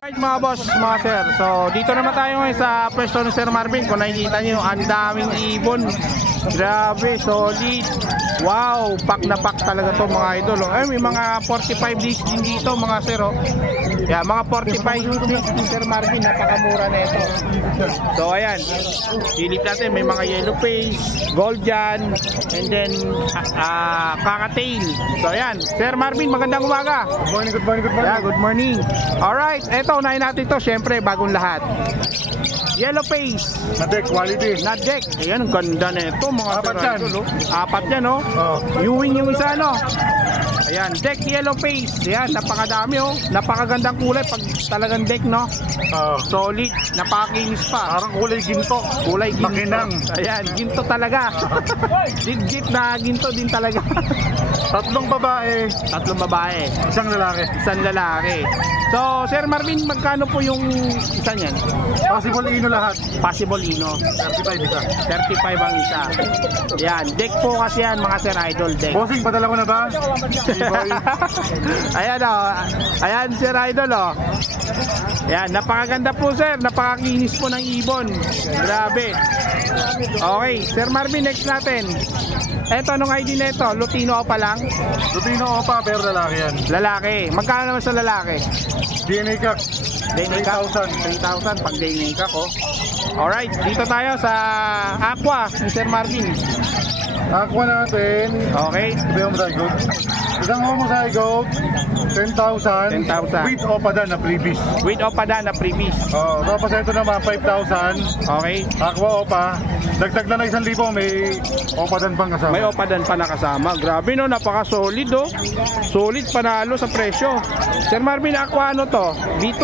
Alright mga boss, mga sir. So dito naman tayo ngayon sa pwesto ni Sir Marvin. Kung nakikita nyo, ang daming ibon. Grabe, solid. Wow, pack na pack talaga to mga idol. Oh. Ay, may mga 45 days din dito mga sir. Oh. Yeah, mga 45 days ni Sir Marvin. Napakamura na ito. So ayan, silip natin. May mga yellow face, gold dyan, and then kakatail. So ayan, Sir Marvin, magandang umaga. Good morning, good morning, good morning. Yeah, good morning. Alright, eto, unahin natin to. Siyempre, bagong lahat. Yellow face, Nadek, quality. na deck. Ayan, ang ganda na ito mga Apat sir, yan. idol, oh. Apat yan, oh. Oh. Ewing yung isa, no? Ayan, deck yellow face. Ayan, napakadami, oh. Napakagandang kulay pag talagang deck, no? Solid, napakakinis pa. Parang kulay ginto. Kulay ginto. Makinang. Ayan, ginto talaga. Legit na ginto din talaga. Tatlong babae, Tatlong babae, isang lalaki. isang lalaki. So, Sir Marvin, magkano po yung isa niyan? Possible ino lahat. Possible ino. 35 isa. 35 ang isa. Yan, deck po kasi yan mga Sir Idol, deck. Bossing, padala ko na ba? Boy. Ayan o. Ayan Sir Idol o. Ayan, napakaganda po sir. Napakakinis po ng ibon. Grabe. Okay, Sir Marvin, next natin. Eto, anong ID na ito? Lutino pa lang? Lutino Opa, pero lalaki yan. Lalaki. Magkano naman sa lalaki? DNA Cup. DNA Cup? 3,000 pag DNA Cup oh. Alright, dito tayo sa Aqua ni Sir Marvin. Aqua natin. Okay. Ito yung Zygote. Isang homozygote, 10,000. 10,000. With Opa na previous. With Opada na previous. Tapos ito naman, 5,000. Okay. Aqua Opa. Dagdag na 1,000, may Opadan pang kasama. May Opadan pa nakasama. Grabe no, napaka-solid oh. Solid, panalo sa presyo. Sir Marvin, Aqua ano to? B2.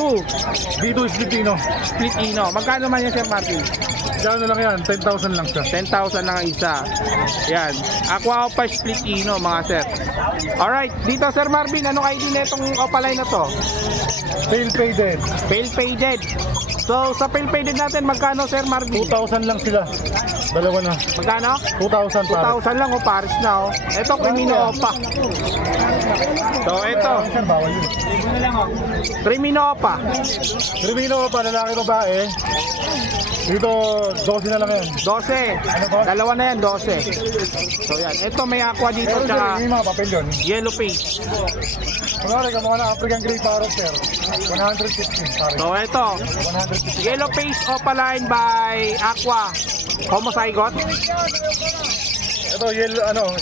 Dito is Filipino. Split Ino. Magkano man yan Sir Marvin? Gano'n lang yan, 10,000 lang siya. 10,000 lang ang isa. Yan. Aqua Opa Split Ino mga sir. Alright, dito Sir Marvin, anong ID na itong Opaline na to? Tail faded. Pale Faded. So sa Pale Faded natin, magkano Sir Marvin? 2,000 lang sila. Dalawa na. Magkano? 2,000 para. 2,000 lang o pares na oh. Ito Crimino Opa. So ito, Bawal yun. Crimino Opa. Crimino pa, lalaki babae. Dito, 12 na lang yan. 12. Dalawa na yan, 12. So yan, ito may aqua dito Pero sir, tsaka may mga papel yun. yellow face. Kunwari, kamukha na African Grey Parrot, sir. 150. Sorry. So ito, 150. yellow face Opaline by Aqua. Homozygote. Ito,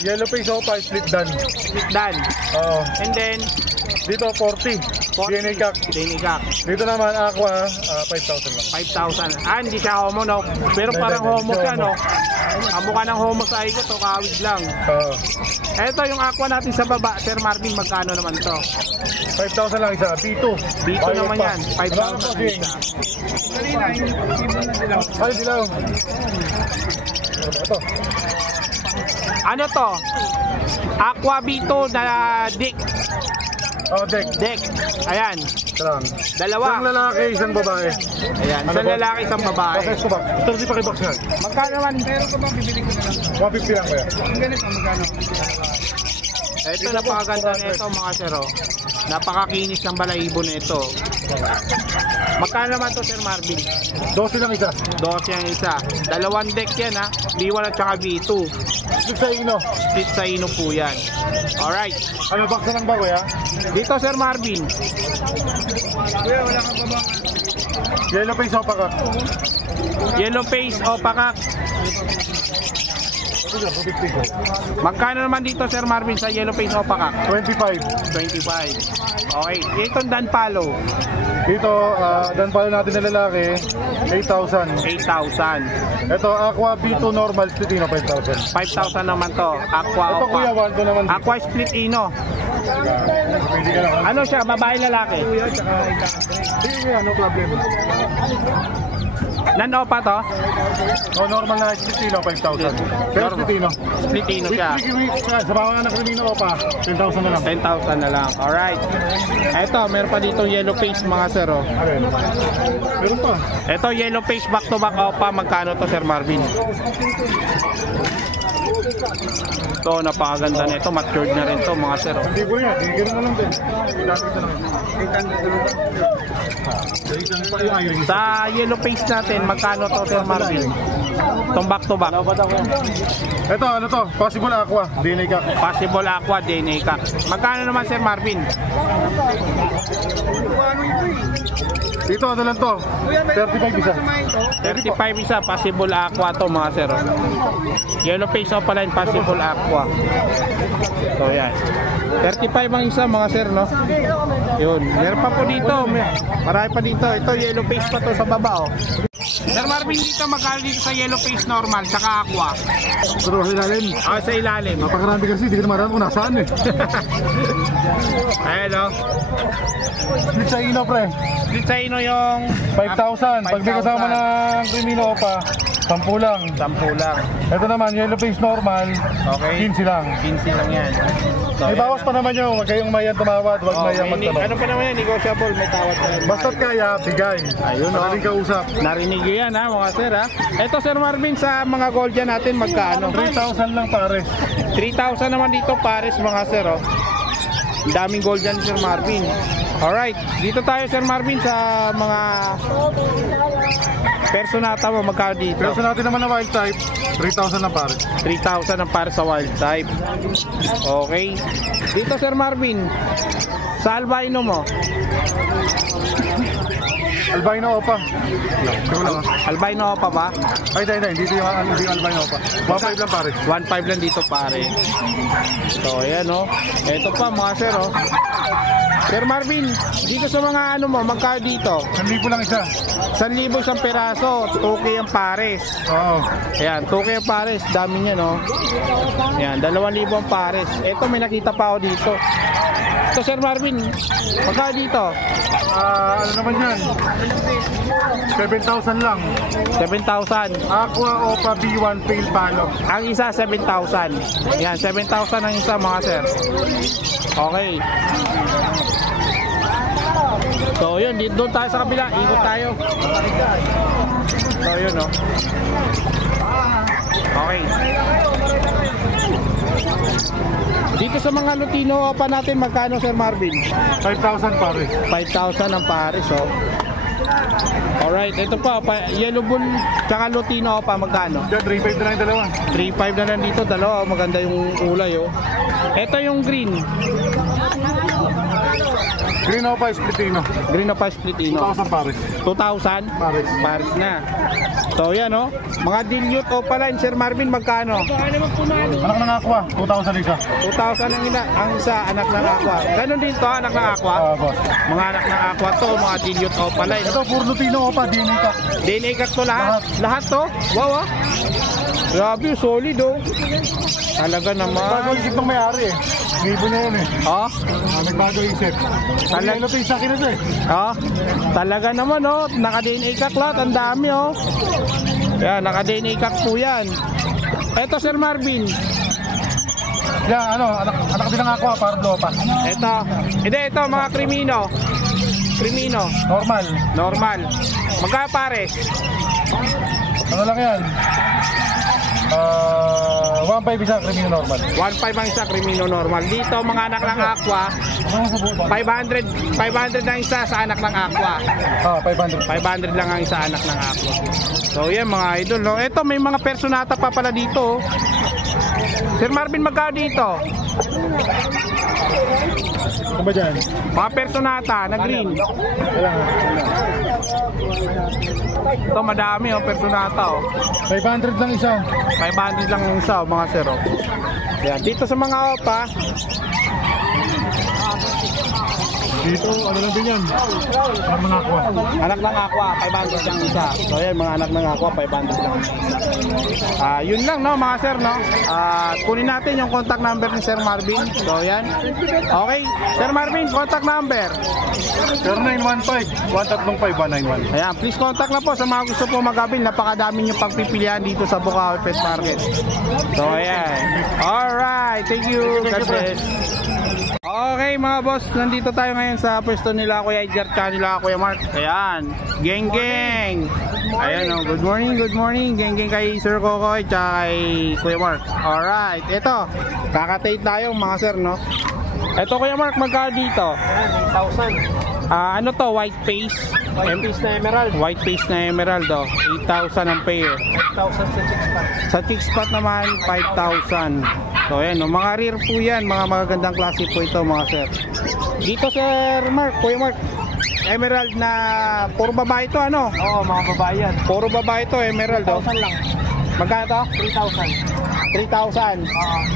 yellow face opa, split dan. Split dan. Oo. And then, Dito, 40. DNA Kak. DNA Kak. Dito naman, Aqua, 5,000 lang. 5,000. Hindi siya homo, no? Pero parang homo siya, no? Ang mukha ng homo sa iko to, kawig lang. Oo. Ito yung aqua natin sa baba, Sir Marvin, magkano naman to? 5,000 lang isa. B2. Dito Bayad naman pa. yan, 5,000 ang isa. Ay, dilaw. Ito. Ano to? Aqua B2 na dick. Oh, deck. Deck. Ayan. Sarang. Dalawa. Isang lalaki, isang babae. Ayan. Isang lalaki, isang babae. Bakit ko ba? Ito di pa kibox yan. Magkano naman? 150 lang kaya. Ito, napakaganda na ito mga sir. Oh. Napakakinis ng balahibo na ito. Magkano naman to, Sir Marvin? 12 lang isa. 12 ang isa. Dalawang deck yan, ha? B1 at saka B2. Split sa ino. Split sa ino po yan. Alright. Ano, box na lang ba kuya? Dito, Sir Marvin. Yellow face o paka? Yellow face o pakak. Magkano naman dito, Sir Marvin, sa yellow face o pakak? 25. 25. Okay. Itong Dan Palo. Dito, dan pala natin na lalaki, 8,000. 8,000. Ito, Aqua B2 normal split ino, 5,000. 5,000 naman to. Aqua Ito o kuya, pa. 1 ko naman. Aqua split ino. Pwede ka lang. Ano siya? Babae lalaki? Sige kuya, no problem. Nan-opa to? O, normal na split ino, 5,000. Pero split ino. Split ino siya. Sa mga anak rin ino, pa, 10,000 na lang. 10,000 na lang. Alright. Eto, meron pa dito yellow face mga sir. Oh. Alin? Meron pa. Eto, yellow face back to back opa. Magkano to, Sir Marvin? Ito, napakaganda na ito. Matured na rin to mga sir. Oh. Hindi ko yan, hindi na lang din. Sa yellow face natin, magkano to, Sir Marvin? Itong back to back. Ito, ano to? Possible Aqua, DNA Kak. Possible Aqua, DNA Kak. Magkano naman, Sir Marvin? Dito, ano lang to? 35 isa. 35 isa, Possible Aqua to mga sir. Oh. Yellow face o pala yung Possible Aqua. So yan. 35 ang isa mga sir, no? Yun. Meron pa po dito. Marami pa dito. Ito, yellow face pa to sa baba, oh. Sir Marvin, dito magkano dito sa yellow face normal, saka aqua? Pero sa ilalim. Ah, sa ilalim. Napakarami kasi, hindi ko na marami kung nasaan eh. Ayan, oh. Split sa ino, pre. Split sa ino yung 5,000. Pag may kasama ng krimino pa, 10 lang. 10 lang. Ito naman, yellow face normal, Okay. 15 lang. 15 lang yan. So, May bawas pa naman yun, huwag kayong mayan tumawad, huwag Oh, mayan may magtanong. ano pa naman yan, negotiable, may tawad pa yan. Basta't kaya, bigay. Ayun, oh. Madaling kausap. Narinig nyo yan ha mga sir ha. Ito Sir Marvin, sa mga gold dyan natin magkano? 3,000 lang pare. 3,000 naman dito pares mga sir oh. Ang daming gold dyan Sir Marvin. Alright, dito tayo Sir Marvin sa mga personata mo, magkano dito? Pero sa natin naman na wild type, 3,000 lang pare. 3,000 ang para sa wild type. Okay. Dito Sir Marvin, sa albino mo, Albino opa. Ito lang ah. albino pa ba? Ay, hindi yung albino opa. 1,500 lang pare. 1.5 lang dito pare. So ayan oh. Ito pa mga sir oh. Sir Marvin, dito sa mga ano mo, magkano dito? 1,000 lang isa. 1,000 isang peraso, 2K ang pares. Oo. Ayan, 2K ang pares, dami niya no. Ayan, 2,000 ang pares. Ito may nakita pa ako dito. Ito Sir Marvin, magkano dito? Ano naman yan? 7,000 lang. 7,000. Aqua Opa B1 Pale Palo. Ang isa 7,000. Ayan, 7,000 ang isa mga sir. Okay. So yun, doon tayo sa kabila, ikot tayo. So yun no. Okay. Dito sa mga Lutino pa natin, magkano Sir Marvin? 5,000 pare. 5,000 ang pares oh. Alright, ito pa, Yellow Bull tsaka Lutino pa, magkano? Yan, 3,500 na lang yung dalawa. 3.5 na lang dito, dalawa, maganda yung kulay oh. Ito yung green. Green Opa, Splitino. Green Opa Splitino. 2,000 pares. 2,000? Pares. Pares na. So yan oh. Mga dilute Opaline, Sir Marvin, magkano? Anak ng Aqua, 2,000 isa. 2,000 ang isa, anak ng aqua. Ganon din to, anak ng aqua. Boss. Mga anak ng aqua to, mga dilute Opaline. Ito, puro Lutino Opa, DNA ka. DNA cut to lahat. Lahat to? Wow ah. Grabe, solid oh. Talaga Bago naman. isip ng may-ari eh. Ngibo niya yun eh. Ha? Nagbago isip. Talag- Ano ito yung sakin ito eh. Ha? Talaga naman oh. Naka-DNA cut lot, ang dami oh. Yan, naka-DNA cut po yan. Eto Sir Marvin. Yan, anak din ng Aqua, Pardo Opa. Eto. Hindi, ito mga krimino. Krimino. Normal. Normal. Magkano pares? Ano lang yan? 1.5 isa, Crimino normal. 1.5 ang isa, krimino normal. Dito mga anak ng aqua, 500 lang isa sa anak ng aqua. 500. 500 lang ang isa anak ng aqua. So yan mga idol. No? Ito may mga personata pa pala dito. Oh. Sir Marvin, magkano dito? Ano ba dyan? Mga personata na green. Wala. Ito madami oh, personata oh. 500 lang isa. 500 lang ang isa oh, mga sir. Oh. Yan. Dito sa mga opa, Dito, ano lang din yan? Anak ng Aqua. anak ng aqua, 500 lang isa. So yan, mga anak ng aqua, 500 lang isa. Yun lang no, mga sir no. Kunin natin yung contact number ni Sir Marvin. So yan. Okay, Sir Marvin, contact number. 0915-135-191. Ayan, please contact na po sa mga gusto po mag-avail. Napakadami nyo pagpipilian dito sa Bukawi Pet Market. So ayan. Alright, thank you. God bless. Okay mga boss, nandito tayo ngayon sa pwesto nila Kuya Edgar at nila Kuya Mark. Ayan, geng geng. Ayan oh, good morning geng geng kay Sir Kokoy at kay Kuya Mark. Alright, ito, kakatate tayo mga sir no. Ito Kuya Mark, magkano dito? 1,000. Ano to, white face? White face na emerald. White face na emerald oh, 8,000 ang pair. 5,000 sa chick spot. Sa chick spot naman, 5,000. So ayan, no, mga rare po yan, mga magagandang klase po ito mga sir. Dito Sir Mark, Kuya Mark, emerald na puro babae ito ano? Oo, mga babae yan. Puro babae ito, emerald oh. 1,000 lang. Magkano to? 3,000. 3,000.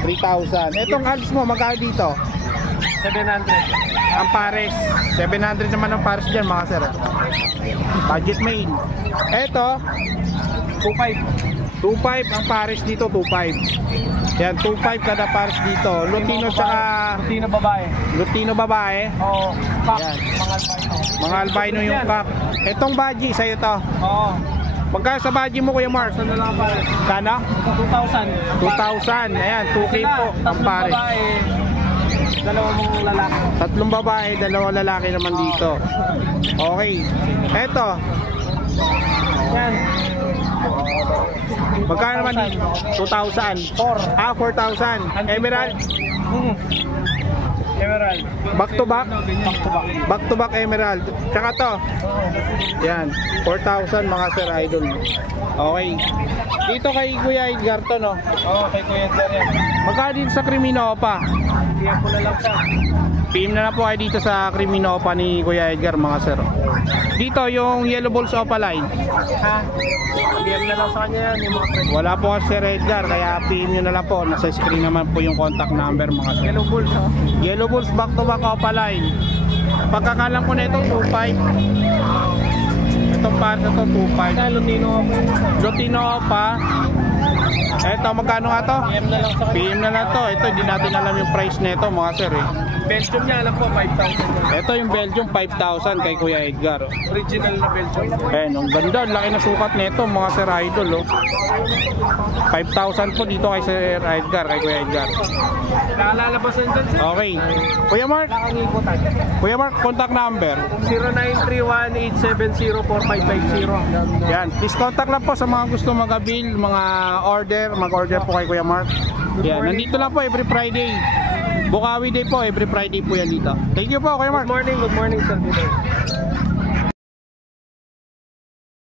3,000. Etong ads mo, magkano dito? 700. Ang pares. 700 naman ang pares dyan mga sir. Budget main. Eto, 2,500. 2.5 ang pares dito, 2.5. Yan, 2.5 kada pares dito. Lutino tsaka Lutino babae. Lutino babae. Oo. Pack. Yan. Mga albino. Mga albino yung pack. Etong baji sa'yo to. Oo. Magkano sa baji mo Kuya Mark? Saan na lang pare? Kano? 2,000. 2,000. Ayan, 2K po ang pares. babae. Dalawang lalaki. 3 babae, 2 lalaki naman dito. Okay. Eto. Yan. Magkano naman dito? 2,000. 4,000. Emerald. Emerald. Back to back. Back to back. Back to back emerald. Tsaka to. Yan. 4,000 mga sir idol. Okay. Dito kay Kuya Edgar to no. Oo, kay Kuya Edgar yan. Magkano dito sa Crimino pa? Tiyan ko na lang siya. PM na po kayo dito sa Crimino pa ni Kuya Edgar mga sir. Dito yung Yellow Balls Opaline. Ha? Tiyan na lang sa kanya yan, yung mga friend. Wala po kasi Sir Edgar kaya PM nyo na lang po. Nasa screen naman po yung contact number mga sir. Yellow Bulls, ha? Yellow Bulls back to back Opaline. Pagkakalam ko na ito 2.5. Itong para na to 2.5. Sa Lutino ako. Lutino pa. Eto magkano nga to? PM na lang sa kanya. PM na lang to. Ito hindi natin alam yung price nito mga sir eh. Belgium niya, alam ko, 5,000. Ito yung Belgium 5,000 kay Kuya Edgar. Original na Belgium. Eh, ang ganda, ang laki na sukat nito mga Sir Idol oh. 5,000 po dito kay Sir Edgar, kay Kuya Edgar. Nakalabasan dyan siya. Okay. Kuya Mark, Nakangiputan. Kuya Mark, contact number. 0931-870-4550. Yan, please contact lang po sa mga gusto mag-avail, mga order, mag-order po kay Kuya Mark. Yan, nandito lang po every Friday. Bukawi Day po, every Friday po yan dito. Thank you po, Kuya Mark. Good morning, sir.